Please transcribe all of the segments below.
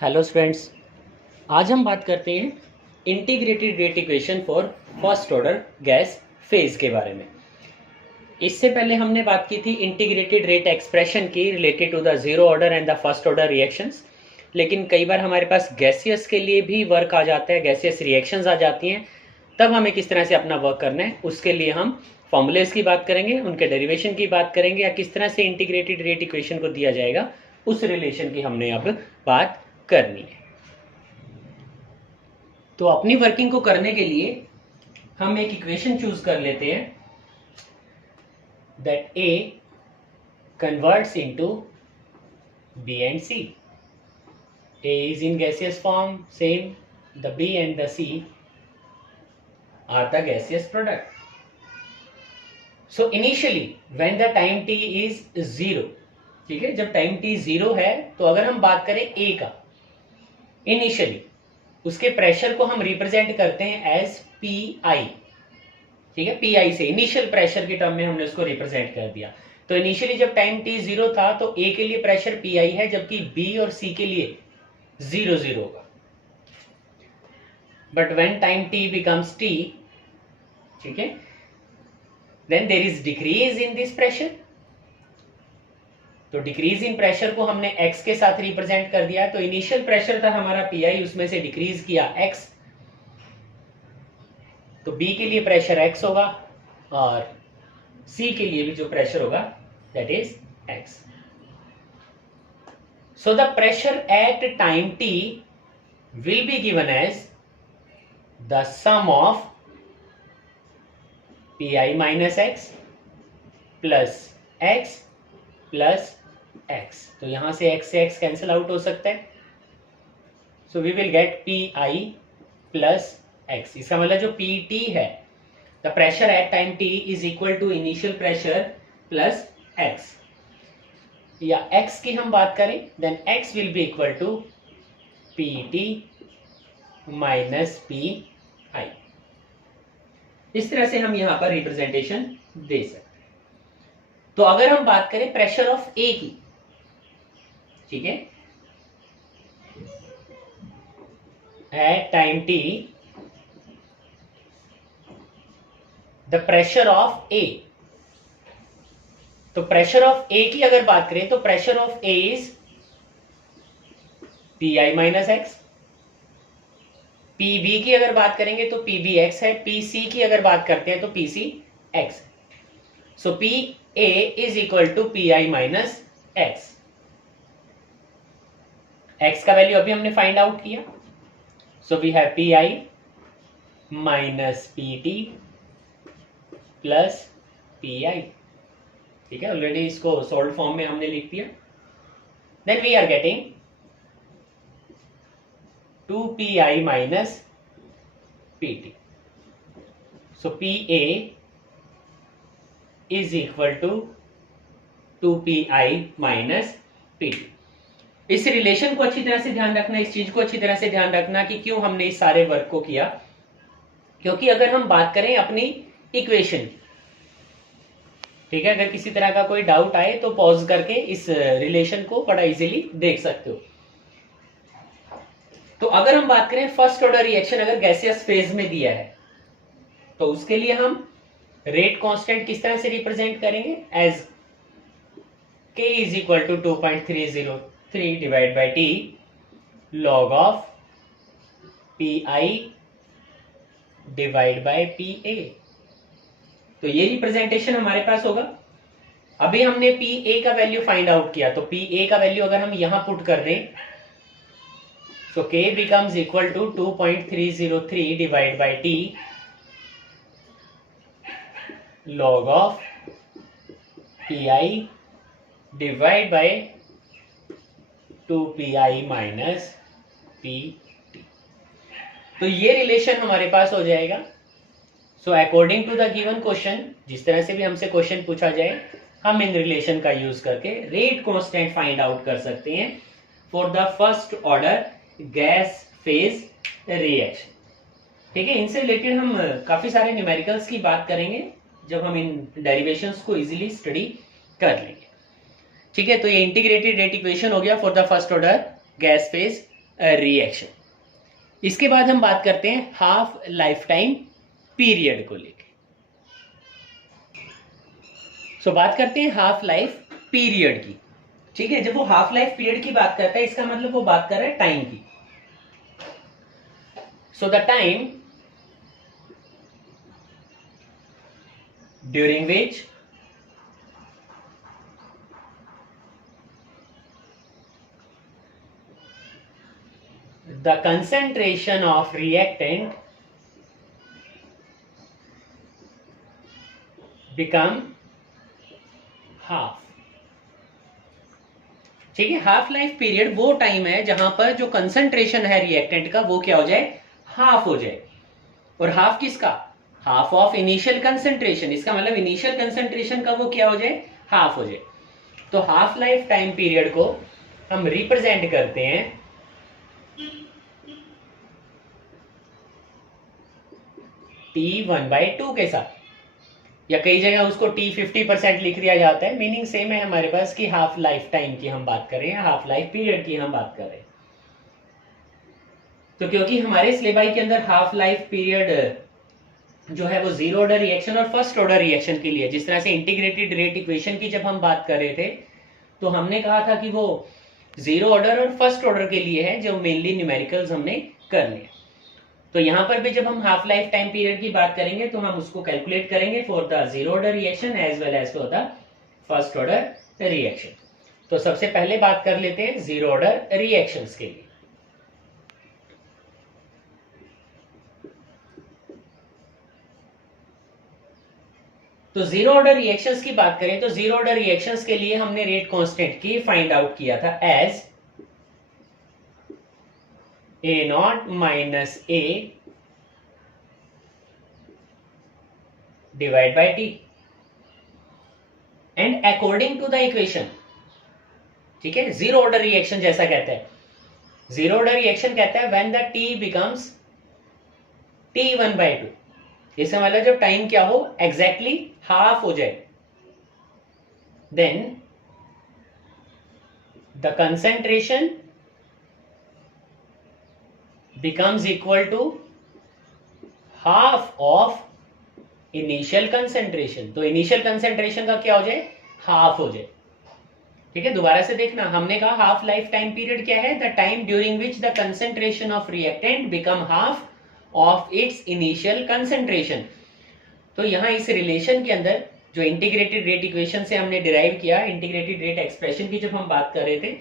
Hello students, आज हम बात करते हैं integrated rate equation for first order gas phase के बारे में। इससे पहले हमने बात की थी इंटीग्रेटेड रेट एक्सप्रेशन की related to the zero order and the first order reactions. लेकिन कई बार हमारे पास गैसियस के लिए भी वर्क आ जाता है, गैसियस रिएक्शंस आ जाती हैं, तब हमें किस तरह से अपना वर्क करना है उसके लिए हम फॉर्मूलेस की बात करेंगे, उनके डेरिवेशन की बात करेंगे, या किस तरह से इंटीग्रेटेड रेट इक्वेशन को दिया जाएगा उस रिलेशन की हमने अब बात करनी है। तो अपनी वर्किंग को करने के लिए हम एक इक्वेशन चूज कर लेते हैं that A converts into B and C. A is in gaseous form, same the B and the C are the gaseous product. So initially when the time t is 0, ठीक है, जब time t 0 है तो अगर हम बात करें a का, इनिशियली उसके प्रेशर को हम रिप्रेजेंट करते हैं एज पी आई। ठीक है, पी आई से इनिशियल प्रेशर की टर्म में हमने उसको रिप्रेजेंट कर दिया। तो इनिशियली जब टाइम t 0 था तो a के लिए प्रेशर पी आई है, जबकि b और c के लिए 0 होगा। But when time t becomes t, ठीक है, then there is decrease in this pressure. तो डिक्रीज इन प्रेशर को हमने x के साथ रिप्रेजेंट कर दिया। तो इनिशियल प्रेशर था हमारा पी, उसमें से डिक्रीज किया x, तो b के लिए प्रेशर x होगा और c के लिए भी जो प्रेशर होगा that is x। So the pressure at time t will be given as the sum of pi minus x plus x plus x। तो यहां से x कैंसिल आउट हो सकता है। So we will get pi plus x। इसका मतलब जो pt है, the pressure at time t is equal to initial pressure plus x, या x की हम बात करें then x will be equal to pt minus pi। इस तरह से हम यहां पर रिप्रेजेंटेशन दे सकते हैं। तो अगर हम बात करें प्रेशर ऑफ ए की, ठीक है, at time T the pressure of A, तो प्रेशर ऑफ ए की अगर बात करें तो pressure of A is P I minus X. PB की अगर बात करेंगे तो पीबी एक्स है, पीसी की अगर बात करते हैं तो PC x. So P A is equal to P I minus x. X का वैल्यू अभी हमने फाइंड आउट किया। So we have P I minus P T plus P I. ठीक है, ऑलरेडी इसको सॉल्व फॉर्म में हमने लिख दिया। Then we are getting 2pi minus pt. So Pa is equal to 2pi minus pt. इस relation को अच्छी तरह से ध्यान रखना, इस चीज को अच्छी तरह से ध्यान रखना कि क्यों हमने इस सारे वर्क को किया। क्योंकि अगर हम बात करें अपनी इक्वेशन, ठीक है, अगर किसी तरह का कोई डाउट आए तो पॉज करके इस रिलेशन को बड़ा इजीली देख सकते हो। तो अगर हम बात करें फर्स्ट ऑर्डर रिएक्शन अगर गैसियस फेज में दिया है तो उसके लिए हम रेट कांस्टेंट किस तरह से रिप्रेजेंट करेंगे as k is equal to 2.303 divide by T log of P I divide by P A. तो ये रिप्रेजेंटेशन हमारे पास होगा। अभी हमने पी ए का वैल्यू फाइंड आउट किया, तो पी ए का वैल्यू अगर हम यहां पुट कर दें so k becomes equal to 2.303 divided by t log of pi divided by 2pi minus pt। तो ये रिलेशन हमारे पास हो जाएगा। सो according to the given question, जिस तरह से भी हमसे क्वेश्चन पूछा जाए, हम इन रिलेशन का यूज करके रेट कांस्टेंट फाइंड आउट कर सकते हैं for the first order gas phase reaction. ठीक है, इनसे रिलेटेड हम काफी सारे न्यूमेरिकल्स की बात करेंगे जब हम इन डेरिवेशंस को इजीली स्टडी कर लेंगे। ठीक है, तो ये इंटीग्रेटेड रेट इक्वेशन हो गया for the first order gas phase reaction. इसके बाद हम बात करते हैं हाफ लाइफ टाइम पीरियड को लेके। सो बात करते हैं हाफ लाइफ पीरियड की। ठीक है, जब वो हाफ लाइफ पीरियड की बात करता है इसका मतलब वो बात कर रहा है टाइम की। So the time during which the concentration of reactant become half। ठीक है, हाफ लाइफ पीरियड वो टाइम है जहां पर जो कंसंट्रेशन है रिएक्टेंट का वो क्या हो जाए, हाफ हो जाए। और हाफ किसका, हाफ ऑफ इनिशियल कंसंट्रेशन। इसका मतलब इनिशियल कंसंट्रेशन का वो क्या हो जाए, हाफ हो जाए। तो हाफ लाइफ टाइम पीरियड को हम रिप्रेजेंट करते हैं T1/2 के साथ, या कई जगह उसको T50% लिख दिया जाता है। मीनिंग सेम है हमारे पास कि हाफ लाइफ टाइम की हम बात कर रहे हैं, हाफ लाइफ पीरियड की हम बात कर रहे हैं। तो क्योंकि हमारे सिलेबस के अंदर हाफ लाइफ पीरियड जो है वो जीरो ऑर्डर रिएक्शन और फर्स्ट ऑर्डर रिएक्शन के लिए, जिस तरह से इंटीग्रेटेड रेट इक्वेशन की जब हम बात कर रहे थे तो हमने कहा था कि वो जीरो ऑर्डर और फर्स्ट ऑर्डर के लिए है, जो मेनली न्यूमेरिकल्स हमने करने हैं। तो यहां पर भी जब हम हाफ लाइफ टाइम पीरियड की बात करेंगे तो हम उसको कैलकुलेट करेंगे for the zero order reaction as well as for the first order reaction. तो सबसे पहले बात कर लेते हैं जीरो ऑर्डर रिएक्शंस के लिए। तो जीरो ऑर्डर रिएक्शंस की बात करें तो जीरो ऑर्डर रिएक्शंस के लिए हमने रेट कांस्टेंट की फाइंड आउट किया था as A0 minus A divide by T and according to the equation। ठीक है, जीरो ऑर्डर रिएक्शन जैसा कहता है, जीरो ऑर्डर रिएक्शन कहता है when the T becomes T1/2। इसका मतलब जब टाइम क्या हो, एग्जैक्टली हाफ हो जाए, then the concentration becomes equal to half of initial concentration। तो initial concentration का क्या हो जाए, हाफ हो जाए। ठीक है, दोबारा से देखना, हमने कहा हाफ लाइफ टाइम पीरियड क्या है, the time during which the concentration of reactant become half of its initial concentration. तो यहां इस रिलेशन के अंदर जो इंटीग्रेटेड रेट इक्वेशन से हमने डिराइव किया, इंटीग्रेटेड रेट एक्सप्रेशन की जब हम बात कर रहे थे,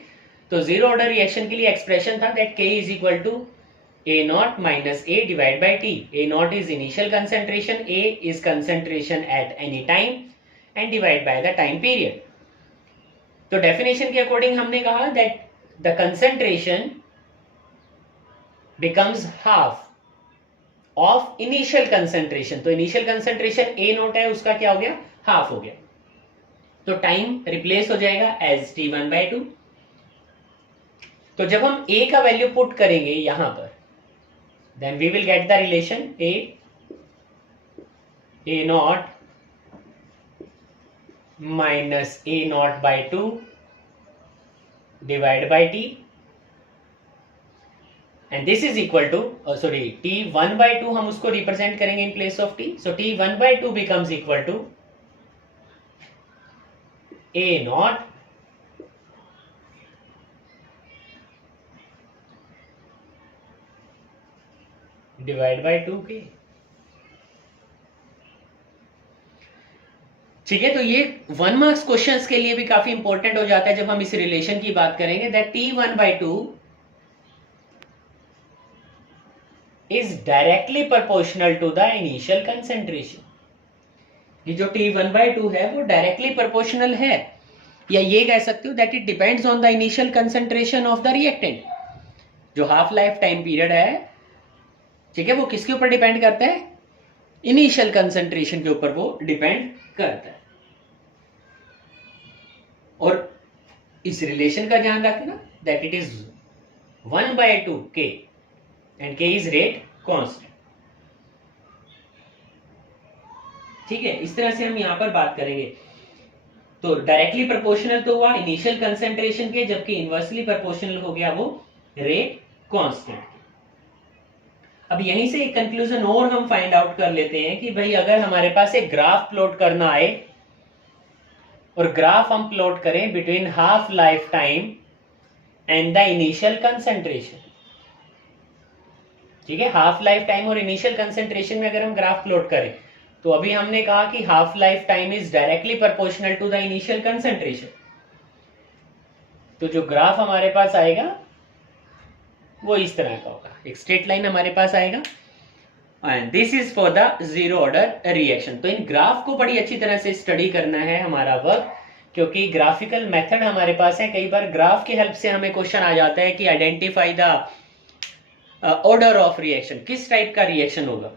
तो जीरो ऑर्डर रिएक्शन के लिए एक्सप्रेशन था that K is equal to A0 minus A divided by T। A0 is initial concentration, A is concentration at any time and divide by the time period। तो definition के according हमने कहा that the concentration becomes half of initial concentration। तो initial concentration A0 है, उसका क्या हो गया, हाफ हो गया। तो टाइम रिप्लेस हो जाएगा एज T1/2। तो जब हम A का वैल्यू पुट करेंगे यहां पर, then we will get the relation A0 minus A0/2 divided by T, and this is equal to T1/2 हम उसको रिप्रेजेंट करेंगे in place of T। so T1/2 becomes equal to A0 divide by 2K। ठीक है, तो ये 1 marks questions के लिए भी काफी इंपॉर्टेंट हो जाता है जब हम इस रिलेशन की बात करेंगे that T1/2 is directly proportional to the initial concentration. ये जो T1/2 है वो डायरेक्टली प्रोपोर्शनल है, या ये कह सकते हो that it depends on the initial concentration of the reactant. जो हाफ लाइफ टाइम पीरियड है, ठीक है, वो किसके ऊपर डिपेंड करता है, इनिशियल कंसेंट्रेशन के ऊपर वो डिपेंड करता है। और इस रिलेशन का ध्यान रखना that it is 1/2K and K is rate constant. ठीक है, इस तरह से हम यहां पर बात करेंगे। तो डायरेक्टली प्रोपोर्शनल तो हुआ इनिशियल कंसेंट्रेशन के, जबकि इनवर्सली प्रोपोर्शनल हो गया वो रेट कांस्टेंट। अब यहीं से एक कंक्लूजन और हम फाइंड आउट कर लेते हैं कि भाई अगर हमारे पास एक ग्राफ प्लॉट करना आए और ग्राफ हम प्लॉट करें between half life time and the initial concentration, ठीक है, हाफ लाइफ टाइम और इनिशियल कंसंट्रेशन में अगर हम ग्राफ प्लॉट करें तो अभी हमने कहा कि half life time is directly proportional to the initial concentration. तो जो ग्राफ हमारे पास आएगा वो इस तरह का होगा, एक स्ट्रेट लाइन हमारे पास आएगा and this is for the zero order reaction. तो इन ग्राफ को बड़ी अच्छी तरह से स्टडी करना है हमारा वर्क, क्योंकि ग्राफिकल मेथड हमारे पास है। कई बार ग्राफ की हेल्प से हमें क्वेश्चन आ जाता है कि identify the order of reaction, किस टाइप का रिएक्शन होगा।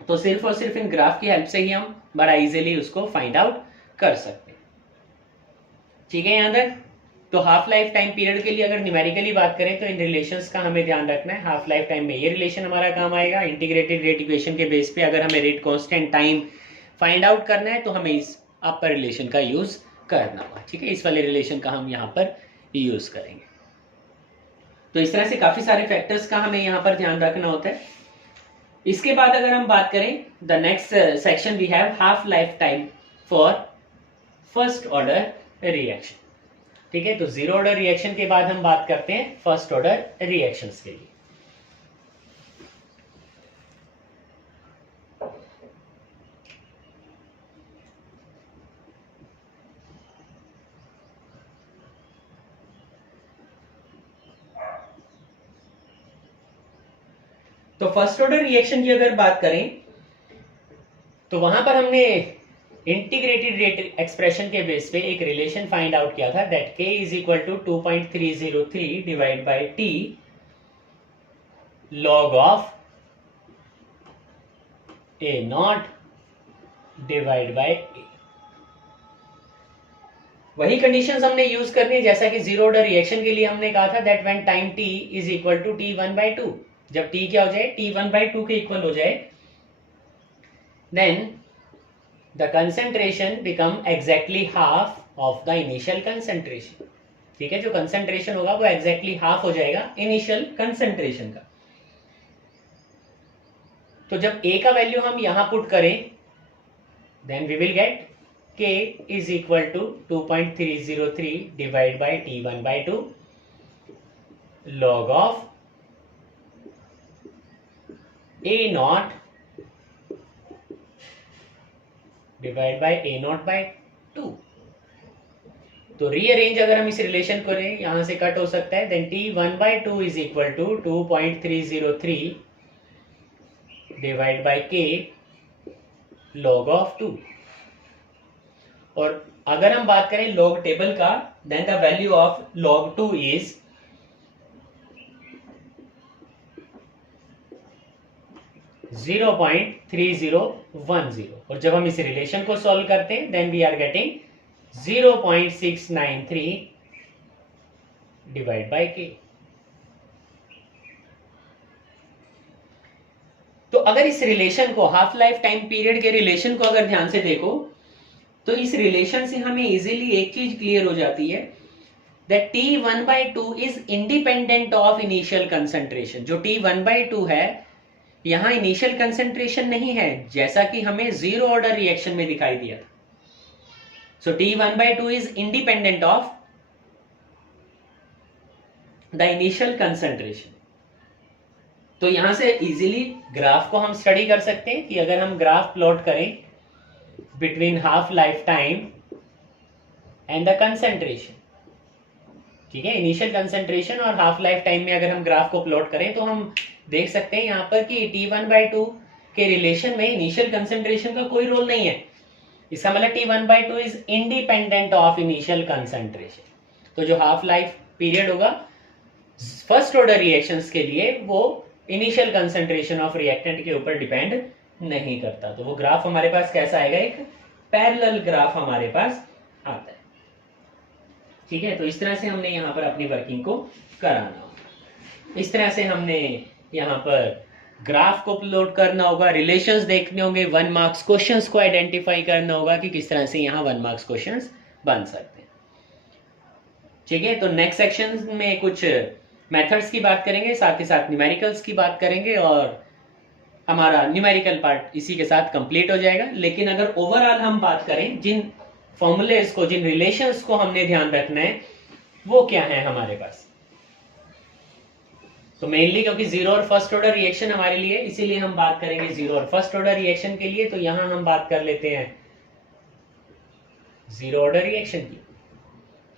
तो सिर्फ और सिर्फ इन ग्राफ की हेल्प से ही हम बड़ा इजीली उसको फाइंड आउट कर सकते हैं, ठीक है। यहां तक तो हाफ लाइफ टाइम पीरियड के लिए अगर न्यूमेरिकली बात करें तो इन रिलेशंस का हमें ध्यान रखना है। हाफ लाइफ टाइम में ये रिलेशन हमारा काम आएगा। इंटीग्रेटेड रेट इक्वेशन के बेस पे अगर हमें rate constant time find out करना है तो हमें इस अपर रिलेशन का यूज करना होगा, ठीक है। इस वाले रिलेशन का हम यहाँ पर यूज करेंगे। तो इस तरह से काफी सारे फैक्टर्स का हमें यहाँ पर ध्यान रखना होता है। इसके बाद अगर हम बात करें the next section we have half life time for first order reaction, ठीक है। तो जीरो ऑर्डर रिएक्शन के बाद हम बात करते हैं फर्स्ट ऑर्डर रिएक्शंस के लिए। तो फर्स्ट ऑर्डर रिएक्शन की अगर बात करें तो वहां पर हमने इंटीग्रेटेड रेट एक्सप्रेशन के बेस पे एक रिलेशन फाइंड आउट किया था that k is equal to 2.303 divide by t log of a naught divide by a। वही कंडीशंस हमने यूज करनी है जैसा कि जीरो ऑर्डर रिएक्शन के लिए हमने कहा था that when time t is equal to t1/2, जब t क्या हो जाए, t1/2 के इक्वल हो जाए, then the concentration become exactly half of the initial concentration, ठीक है। जो concentration होगा वो exactly half हो जाएगा initial concentration का। तो जब a का वैल्यू हम यहां पुट करें then we will get k is equal to 2.303 divided by t1/2 log of a naught divide by A naught by 2। तो रीअरेंज अगर हम इस रिलेशन को करें, यहां से कट हो सकता है, then t1/2 is equal to 2.303 divide by k log of 2। और अगर हम बात करें log टेबल का, then the value of log 2 is 0.3010। और जब हम इस रिलेशन को सॉल्व करते हैं then we are getting 0.693 divide by k. तो अगर इस रिलेशन को, हाफ लाइफ टाइम पीरियड के रिलेशन को अगर ध्यान से देखो तो इस रिलेशन से हमें इजीली एक चीज क्लियर हो जाती है that t1/2 is independent of initial concentration. जो t1/2 है यहां इनिशियल कंसंट्रेशन नहीं है, जैसा कि हमें जीरो ऑर्डर रिएक्शन में दिखाई दिया था। सो t1/2 is independent of the initial concentration. तो यहां से इजीली ग्राफ को हम स्टडी कर सकते हैं कि अगर हम ग्राफ प्लॉट करें between half life time and the concentration, ठीक है, इनिशियल कंसंट्रेशन और हाफ लाइफ टाइम में अगर हम ग्राफ को प्लॉट करें तो हम देख सकते हैं यहाँ पर कि t1/2 के रिलेशन में इनिशियल कंसंट्रेशन का कोई रोल नहीं है। इसका मतलब t1/2 is independent of initial concentration. तो जो हाफ लाइफ पीरियड होगा फर्स्ट ऑर्डर रिएक्शंस के लिए वो इनिशियल कंसंट्रेशन ऑफ रिएक्टेंट के ऊपर डिपेंड नहीं करता। तो वो ग्राफ हमारे पास कैसा आएगा, एक पैरेलल ग्राफ हमारे पास आता है, ठीक है। तो इस तरह से हमने यहाँ पर अपनी वर्किंग को कराना होगा। इस तरह से हमने यहाँ पर ग्राफ को प्लॉट करना होगा, रिलेशंस देखने होंगे, 1 मार्क्स क्वेश्चंस को आइडेंटिफाई करना होगा कि किस तरह से यहाँ 1 मार्क्स क्वेश्चंस बन सकते हैं, ठीक है। तो नेक्स्ट सेक्शन में कुछ मेथड्स की बात करेंगे, साथ ही साथ न्यूमेरिकल्स की बात करेंगे और हमारा न्यूमेरिकल पार्ट इसी के साथ कंप्लीट हो जाएगा। लेकिन अगर ओवरऑल हम बात करें, जिन फॉर्मूलेज को, जिन रिलेशंस को हमने ध्यान रखना है वो क्या है हमारे पास। तो मेनली क्योंकि जीरो और फर्स्ट ऑर्डर रिएक्शन हमारे लिए, इसीलिए हम बात करेंगे जीरो और फर्स्ट ऑर्डर रिएक्शन के लिए। तो यहां हम बात कर लेते हैं जीरो ऑर्डर रिएक्शन की।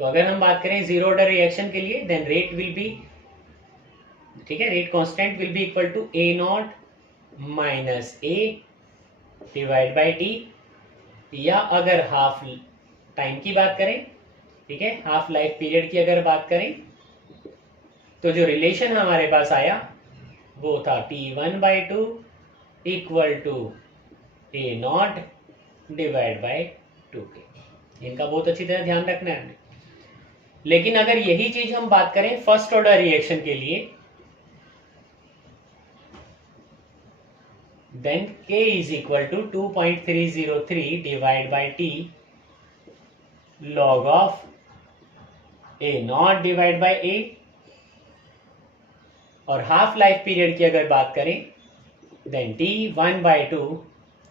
तो अगर हम बात करें जीरो ऑर्डर रिएक्शन के लिए, देन रेट विल बी, ठीक है, rate constant will be equal to A naught minus A divide by t. या अगर हाफ टाइम की बात करें, ठीक है, हाफ लाइफ पीरियड की अगर बात करें, तो जो रिलेशन हमारे पास आया वो था T1/2 equal to A naught divide by 2k। इनका बहुत अच्छी तरह ध्यान रखना है। लेकिन अगर यही चीज हम बात करें फर्स्ट ऑर्डर रिएक्शन के लिए, then k is equal to 2.303 divide by T log of A naught divide by A. और हाफ लाइफ पीरियड की अगर बात करें, then T1/2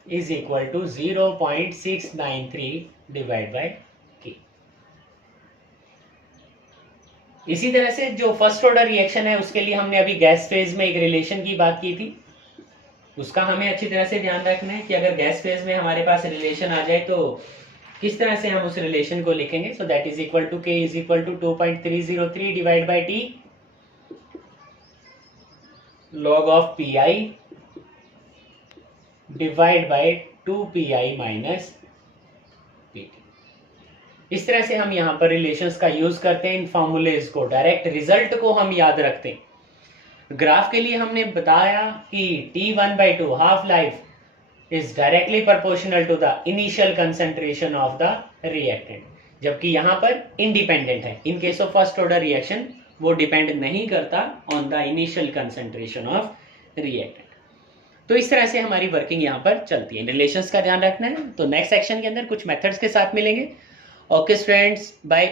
is equal to 0.693 divide by k। इसी तरह से जो फर्स्ट ऑर्डर रिएक्शन है उसके लिए हमने अभी गैस फेज में एक रिलेशन की बात की थी, उसका हमें अच्छी तरह से ध्यान रखना है कि अगर गैस फेज में हमारे पास रिलेशन आ जाए तो किस तरह से हम उस रिलेशन को लिखेंगे। So that is equal to k is equal to 2.303 divide by t log of pi divide by 2pi minus pt। इस तरह से हम यहां पर रिलेशंस का यूज करते हैं, इन फॉर्मूलेज को, डायरेक्ट रिजल्ट को हम याद रखते हैं। ग्राफ के लिए हमने बताया कि T1/2 half life is directly proportional to the initial concentration of the reactant, जबकि यहां पर इंडिपेंडेंट है। In case of first order reaction वो डिपेंड नहीं करता on the initial concentration of reactant. तो इस तरह से हमारी वर्किंग यहाँ पर चलती है। रिलेशंस का ध्यान रखना है। तो नेक्स्ट सेक्शन के अंदर कुछ मेथड्स के साथ मिलेंगे। Okay students, bye.